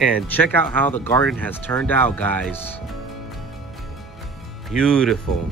And check out how the garden has turned out, guys. Beautiful.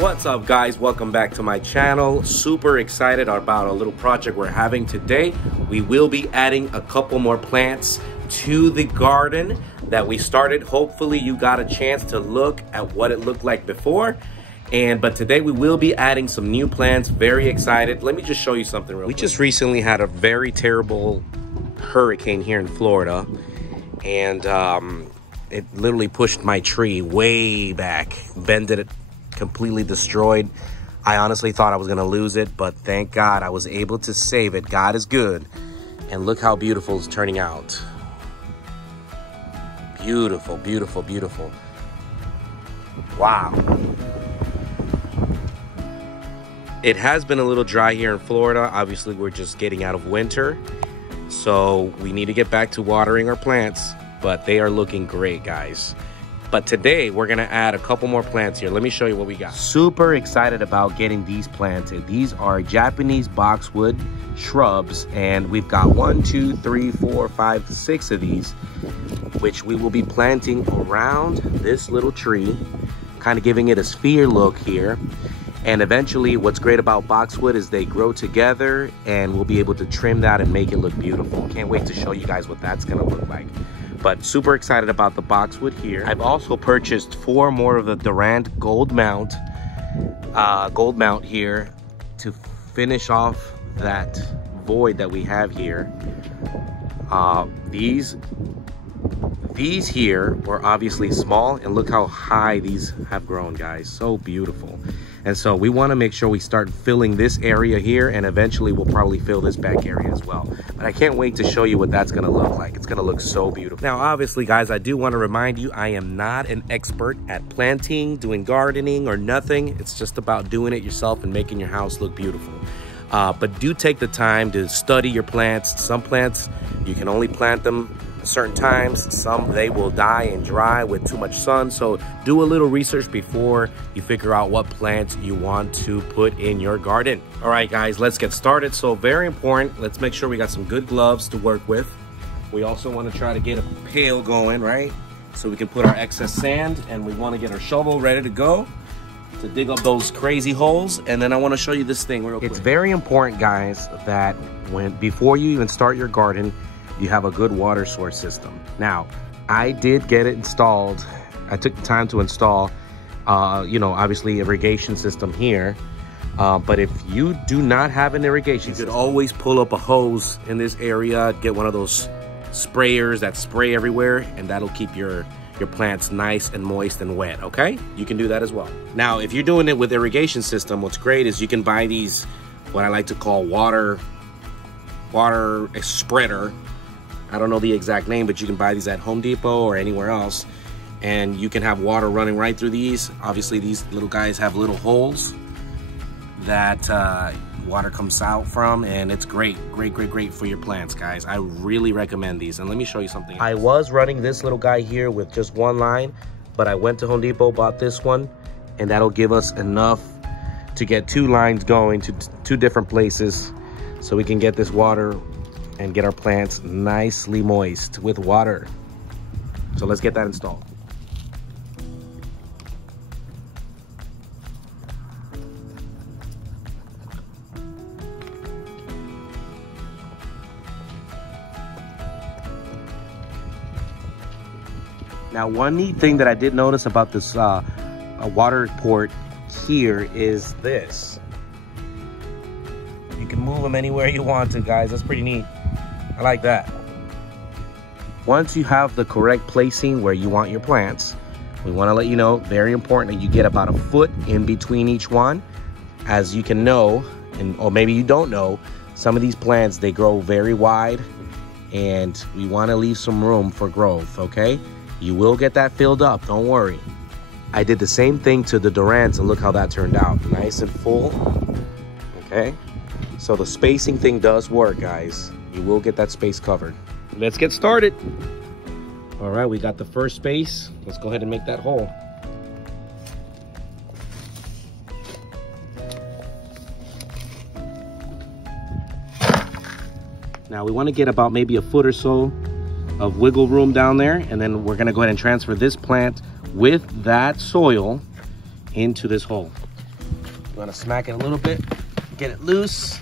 What's up, guys? Welcome back to my channel. Super excited about a little project we're having today. We will be adding a couple more plants to the garden that we started. Hopefully you got a chance to look at what it looked like before. But today we will be adding some new plants. Very excited. Let me just show you something real quick. We just recently had a very terrible hurricane here in Florida, and it literally pushed my tree way back, bended it, completely destroyed. I honestly thought I was gonna lose it, but thank God I was able to save it. God is good. And look how beautiful it's turning out. Beautiful, beautiful, beautiful. Wow. It has been a little dry here in Florida. Obviously, we're just getting out of winter, so we need to get back to watering our plants, but they are looking great, guys. But today we're gonna add a couple more plants here. Let me show you what we got. Super excited about getting these planted. These are Japanese boxwood shrubs, and we've got 1, 2, 3, 4, 5, 6 of these, which we will be planting around this little tree, kind of giving it a sphere look here. And eventually, what's great about boxwood is they grow together, and we'll be able to trim that and make it look beautiful. Can't wait to show you guys what that's gonna look like. But super excited about the boxwood here. I've also purchased 4 more of the Durant gold mount here to finish off that void that we have here. These here were obviously small, and look how high these have grown, guys. So beautiful. And so we want to make sure we start filling this area here, and eventually we'll probably fill this back area as well. But I can't wait to show you what that's going to look like. It's going to look so beautiful. Now, obviously, guys, I do want to remind you, I am not an expert at planting, doing gardening, or nothing. It's just about doing it yourself and making your house look beautiful. But do take the time to study your plants. Some plants, you can only plant them certain times. Some, they will die and dry with too much sun. So do a little research before you figure out what plants you want to put in your garden. All right, guys, let's get started. So very important, let's make sure we got some good gloves to work with. We also want to try to get a pail going, right? So we can put our excess sand, and we want to get our shovel ready to go to dig up those crazy holes. And then I want to show you this thing real quick. It's very important, guys, that before you even start your garden, you have a good water source system. Now, I did get it installed. I took the time to install, obviously irrigation system here. But if you do not have an irrigation system, you could always pull up a hose in this area, get one of those sprayers that spray everywhere, and that'll keep your plants nice and moist and wet, okay? You can do that as well. Now, if you're doing it with irrigation system, what's great is you can buy these, what I like to call water spreader. I don't know the exact name, but you can buy these at Home Depot or anywhere else, and you can have water running right through these. Obviously, these little guys have little holes that water comes out from, and it's great for your plants, guys. I really recommend these. And let me show you something else. I was running this little guy here with just one line, but I went to Home Depot, bought this one, and that'll give us enough to get 2 lines going to 2 different places, so we can get this water and get our plants nicely moist with water. So let's get that installed. Now, one neat thing that I did notice about this water port here is this. You can move them anywhere you want to, guys. That's pretty neat. I like that. Once you have the correct placing where you want your plants, we want to let you know, very important, that you get about 1 foot in between each one. As you can know, or maybe you don't know, some of these plants, they grow very wide, and we want to leave some room for growth, okay? You will get that filled up, don't worry. I did the same thing to the Durans, and look how that turned out. Nice and full, okay? So the spacing thing does work, guys. You will get that space covered. Let's get started. All right, we got the first space. Let's go ahead and make that hole. Now we want to get about maybe a foot or so of wiggle room down there, and then we're gonna go ahead and transfer this plant with that soil into this hole. You wanna smack it a little bit, get it loose.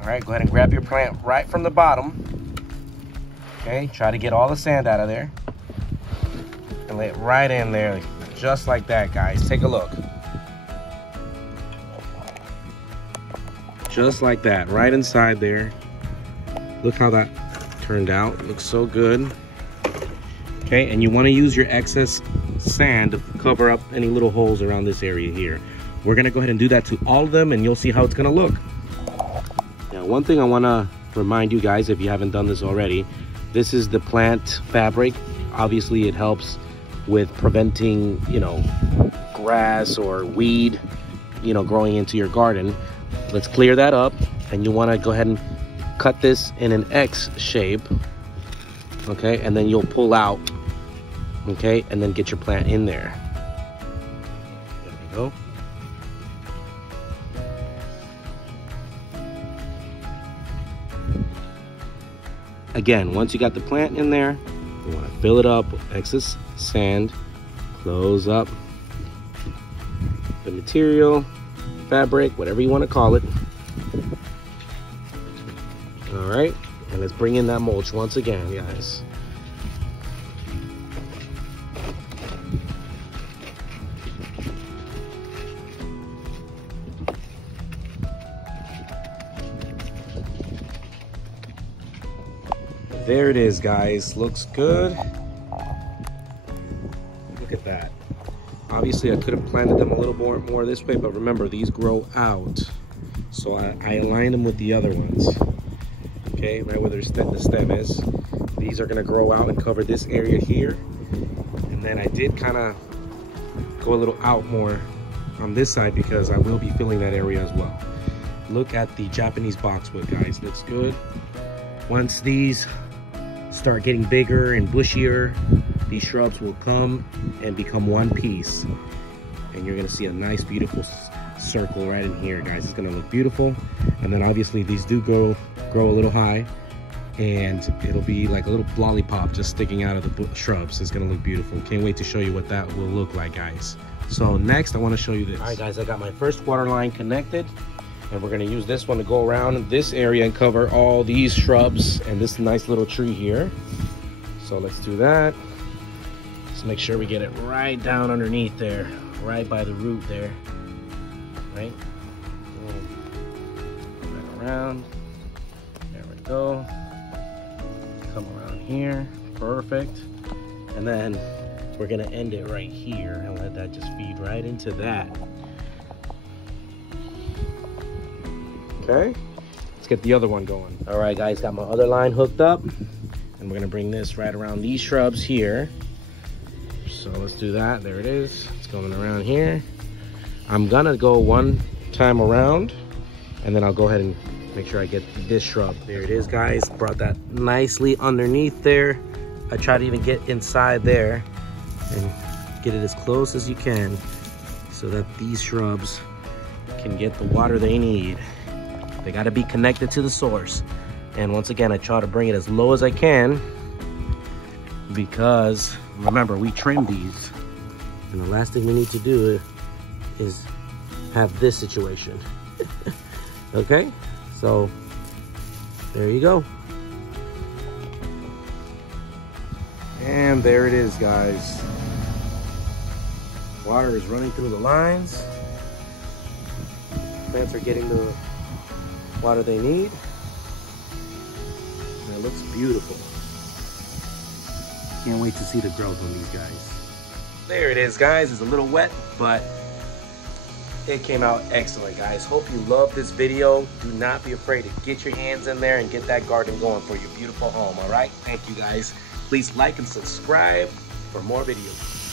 All right, go ahead and grab your plant right from the bottom. Okay, try to get all the sand out of there. And lay it right in there, just like that, guys. Take a look. Just like that, right inside there. Look how that turned out. It looks so good. Okay, and you want to use your excess sand to cover up any little holes around this area here. We're gonna go ahead and do that to all of them, and you'll see how it's gonna look. Now, one thing I wanna remind you guys, if you haven't done this already, this is the plant fabric. Obviously, it helps with preventing, you know, grass or weed, you know, growing into your garden. Let's clear that up, and you want to go ahead and cut this in an X shape, okay? And then you'll pull out, okay? And then get your plant in there. There we go. Again, once you got the plant in there, you want to fill it up with excess sand, close up the material, fabric, whatever you want to call it. All right, and let's bring in that mulch once again, guys. There it is, guys. Looks good. Look at that. Obviously, I could have planted them a little more this way, but remember, these grow out. So I aligned them with the other ones. Okay, right where the stem is. These are gonna grow out and cover this area here. And then I did kind of go a little out more on this side because I will be filling that area as well. Look at the Japanese boxwood, guys. Looks good. Once these start getting bigger and bushier, these shrubs will come and become one piece, and you're gonna see a nice beautiful circle right in here, guys. It's gonna look beautiful. And then obviously these do grow a little high, and it'll be like a little lollipop just sticking out of the shrubs. It's gonna look beautiful. Can't wait to show you what that will look like, guys. So next I want to show you this. All right, guys, I got my first water line connected, and we're gonna use this one to go around this area and cover all these shrubs and this nice little tree here. So let's do that. Let's make sure we get it right down underneath there, right by the root there, right? Right around, there we go. Come around here, perfect. And then we're gonna end it right here and let that just feed right into that. Okay, let's get the other one going. All right, guys, got my other line hooked up, and we're gonna bring this right around these shrubs here. So let's do that. There it is. It's going around here. I'm gonna go one time around, and then I'll go ahead and make sure I get this shrub. There it is, guys. Brought that nicely underneath there. I try to even get inside there and get it as close as you can so that these shrubs can get the water they need. They got to be connected to the source. And once again, I try to bring it as low as I can because remember, we trim these, and the last thing we need to do is have this situation. Okay, so there you go. And there it is, guys. Water is running through the lines. Plants are getting the water they need, and it looks beautiful. Can't wait to see the growth on these guys. There it is, guys. It's a little wet, but It came out excellent, guys. Hope you love this video. Do not be afraid to get your hands in there and get that garden going for your beautiful home, all right? Thank you, guys. Please like and subscribe for more videos.